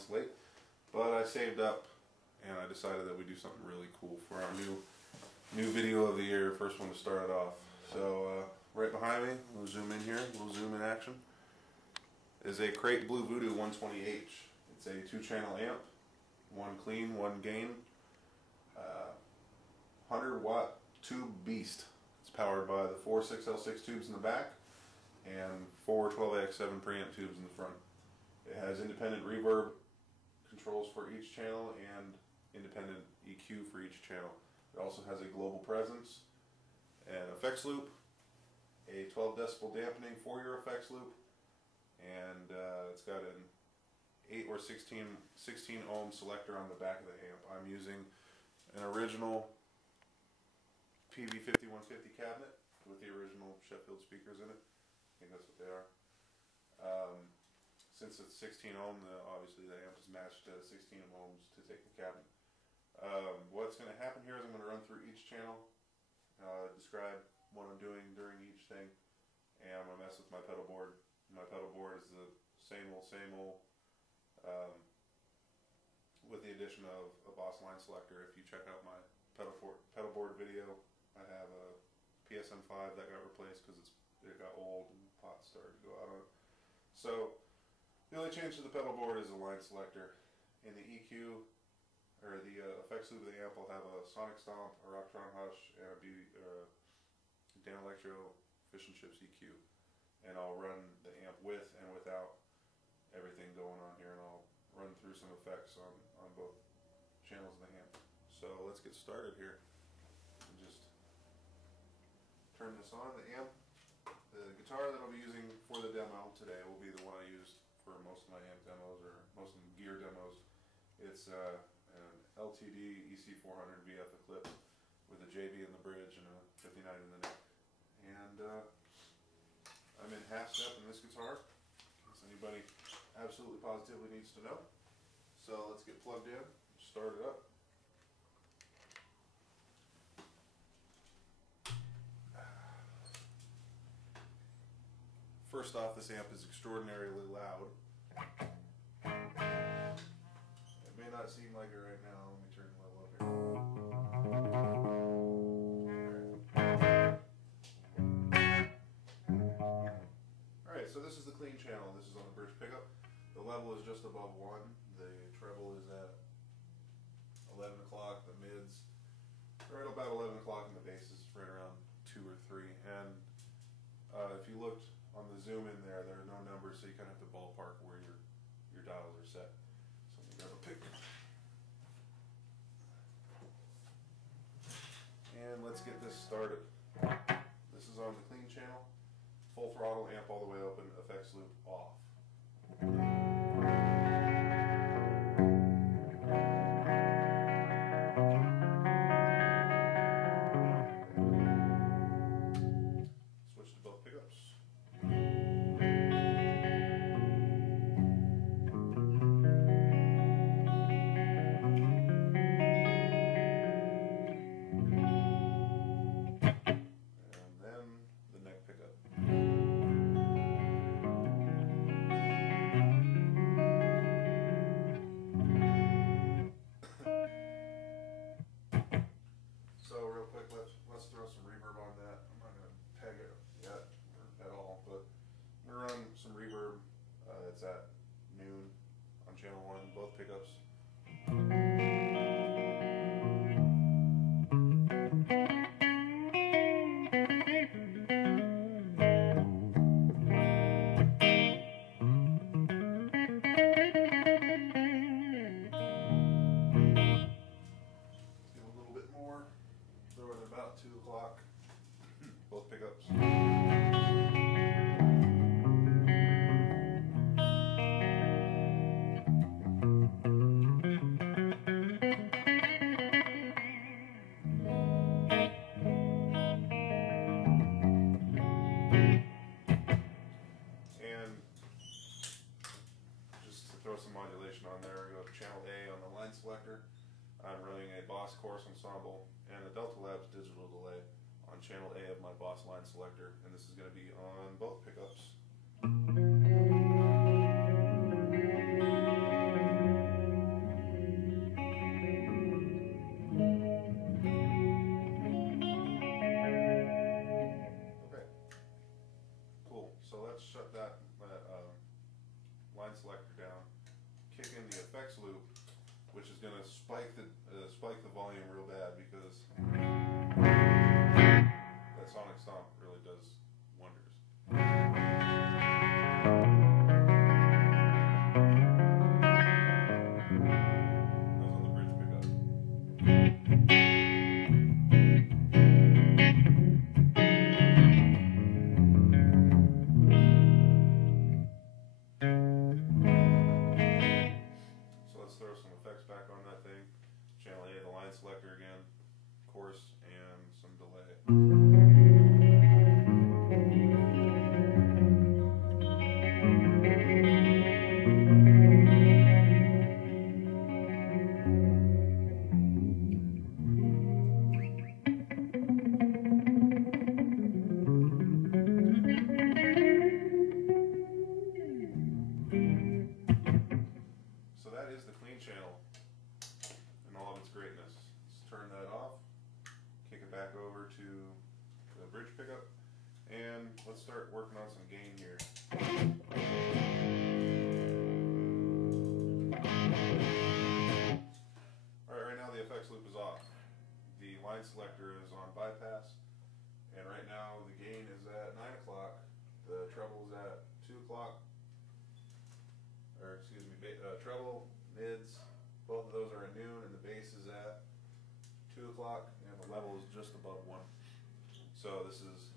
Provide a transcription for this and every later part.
months late, but I saved up and I decided that we'd do something really cool for our new video of the year, first one to start it off. So right behind me, we'll zoom in here, a little zoom in action, is a Crate Blue Voodoo 120H. It's a 2-channel amp, one clean, one gain, 100-watt tube beast. It's powered by the 4 6L6 tubes in the back and 4 12AX7 preamp tubes in the front. It has independent reverb controls for each channel and independent EQ for each channel. It also has a global presence, an effects loop, a 12 decibel dampening for your effects loop, and it's got an 8 or 16 ohm selector on the back of the amp. I'm using an original PV5150 cabinet with the original Sheffield speakers in it. I think that's what they are. Since it's 16 ohm, obviously the amp is matched to 16 ohms to take the cabinet. What's going to happen here is I'm going to run through each channel, describe what I'm doing during each thing, and I'm going to mess with my pedal board. My pedal board is the same old, with the addition of a Boss line selector. If you check out my pedal board video, I have a PSM5 that got replaced because it got old and pots started to go out on it. So the only change to the pedal board is a line selector. In the EQ, or the effects loop of the amp, will have a Sonic Stomp, a Rocktron Hush, and a Dan Electro Fish and Chips EQ. And I'll run the amp with and without everything going on here, and I'll run through some effects on both channels of the amp. So let's get started here. Just turn this on. The guitar that I'll be using for the demo today will be the one I used for most of my amp demos, or most of the gear demos. It's an LTD EC400 VF Eclipse with a JB in the bridge and a 59 in the neck. And I'm in half step in this guitar, in case anybody absolutely positively needs to know. So let's get plugged in, start it up. First off, this amp is extraordinarily loud. It may not seem like it right now. Let me turn the level up here. Alright, so this is the clean channel. This is on the bridge pickup. The level is just above 1. The treble is at 11 o'clock. The mids are at about 11 o'clock, and the bass is right around 2 or 3. And if you looked on the zoom in there are no numbers, so you kind of have to ballpark where your dials are set. So let me grab a pick. And let's get this started. This is on the clean channel. Full throttle, amp all the way open, effects loop off. Switch to both pickups. Let's throw some reverb on that. I'm not going to peg it yet or at all, but I'm going to run some reverb. It's at noon on channel 1, both pickups. About 2 o'clock, both pickups. And just to throw some modulation on there, we go to channel A on the line selector. I'm running a Boss Chorus Ensemble and a Delta Labs digital delay on channel A of my Boss line selector, and this is going to be on both pickups. bridge pickup, and let's start working on some gain here. Alright, right now the effects loop is off. The line selector is on bypass, and right now the gain is at 9 o'clock, the treble is at 2 o'clock, or excuse me, treble, mids, both of those are at noon, and the bass is at 2 o'clock, and the level is just above 1. So this is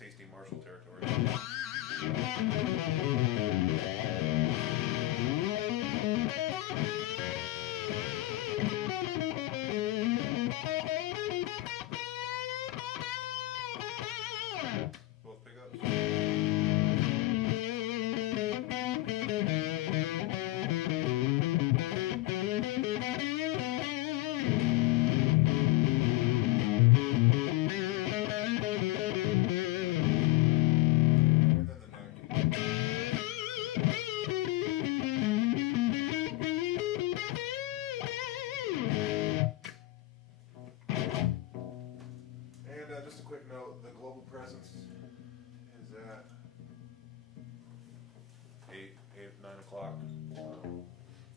tasty Marshall territory. Both pickups. Just a quick note, the global presence is at 9 o'clock.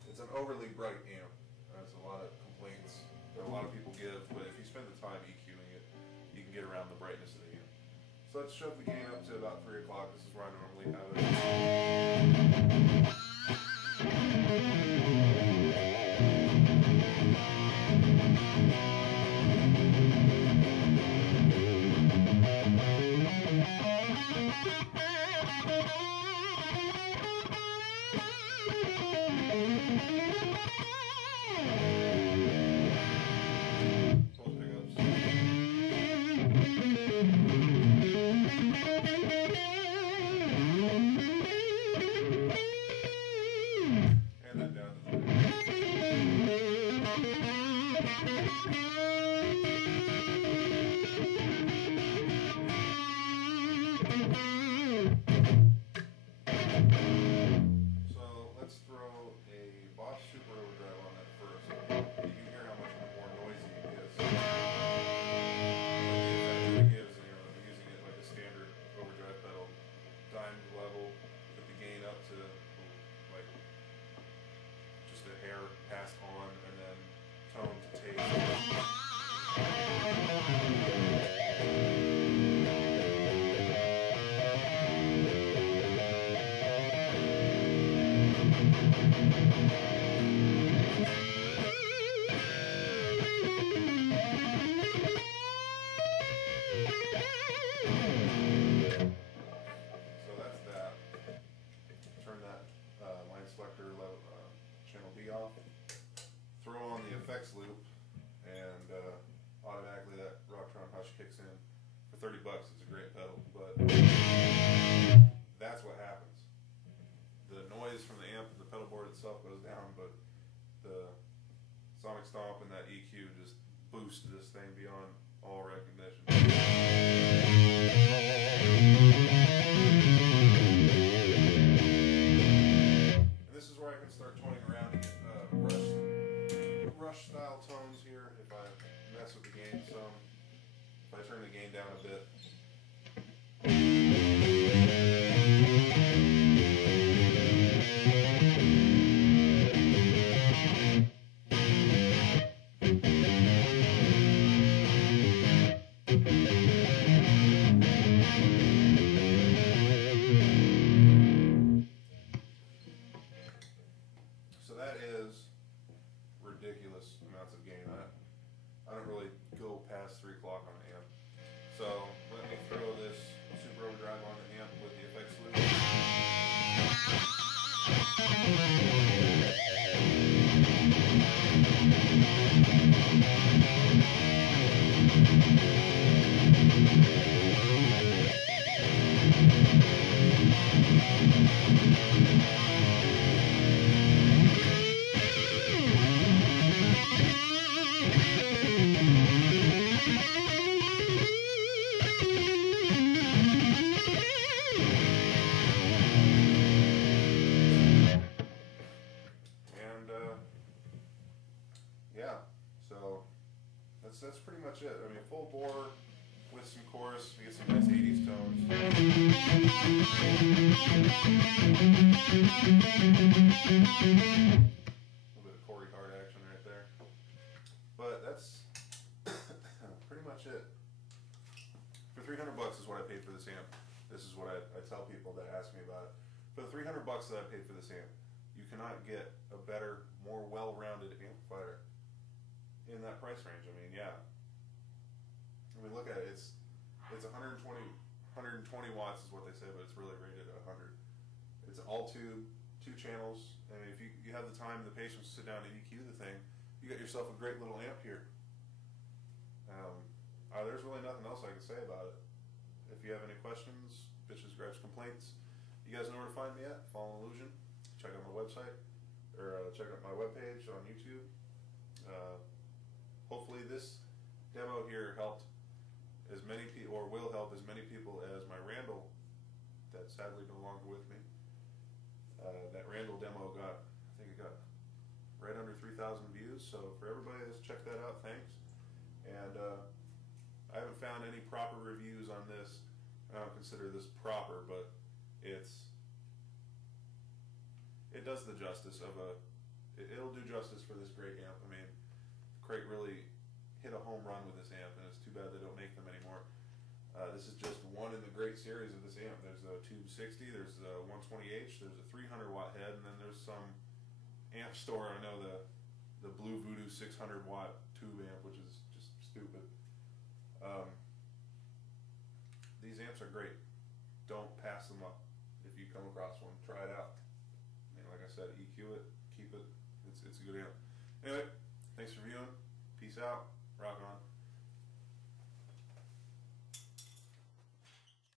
It's an overly bright amp. That's a lot of complaints that a lot of people give, but if you spend the time EQing it, you can get around the brightness of the amp. So let's shove the gain up to about 3 o'clock. This is where I normally have it. Passed on and then tone to tape. So that's that. Turn that line selector level, channel B off. Throw on the effects loop, and automatically that Rocktron Hush kicks in. For 30 bucks, it's a great pedal, but that's what happens. The noise from the amp and the pedal board itself goes down, but the sonic stomp and that EQ just boost this thing beyond all recognition. And this is where I can start toying around to get rush style tones here if I mess with the gain some. If I turn the gain down a bit. So that is ridiculous amounts of gain. I don't really go past 3 o'clock on the amp. So let me throw this super overdrive on the amp with the effects loop. much it. I mean, full bore with some chorus, you get some nice 80s tones. A little bit of Corey Hart action right there. But that's pretty much it. For 300 bucks is what I paid for this amp. This is what I tell people that ask me about it. For the 300 bucks that I paid for this amp, you cannot get a better, more well-rounded amplifier in that price range. I mean, yeah. I mean, look at it. It's 120 watts is what they say, but it's really rated at 100. It's all two channels. I mean, if you have the time and the patience to sit down and EQ the thing, you got yourself a great little amp here. There's really nothing else I can say about it. If you have any questions, bitches, gripes, complaints, you guys know where to find me at. Fallen Illusion. Check out my website, or check out my webpage on YouTube. Hopefully this demo here helped as many people, or will help as many people as my Randall, that's sadly no longer with me. That Randall demo got, I think it got right under 3,000 views, so for everybody that's checked that out, thanks. And I haven't found any proper reviews on this. I don't consider this proper, but it does the justice of it'll do justice for this great amp. I mean, Crate really hit a home run with this amp, and it's too bad they don't make them anymore. This is just one in the great series of this amp. There's a Tube 60, there's a 120H, there's a 300 watt head, and then there's some amp store, I know the Blue Voodoo 600 watt tube amp, which is just stupid. These amps are great. Don't pass them up. If you come across one, try it out. I mean, like I said, EQ it, keep it. It's a good amp. Anyway, thanks for viewing. Peace out.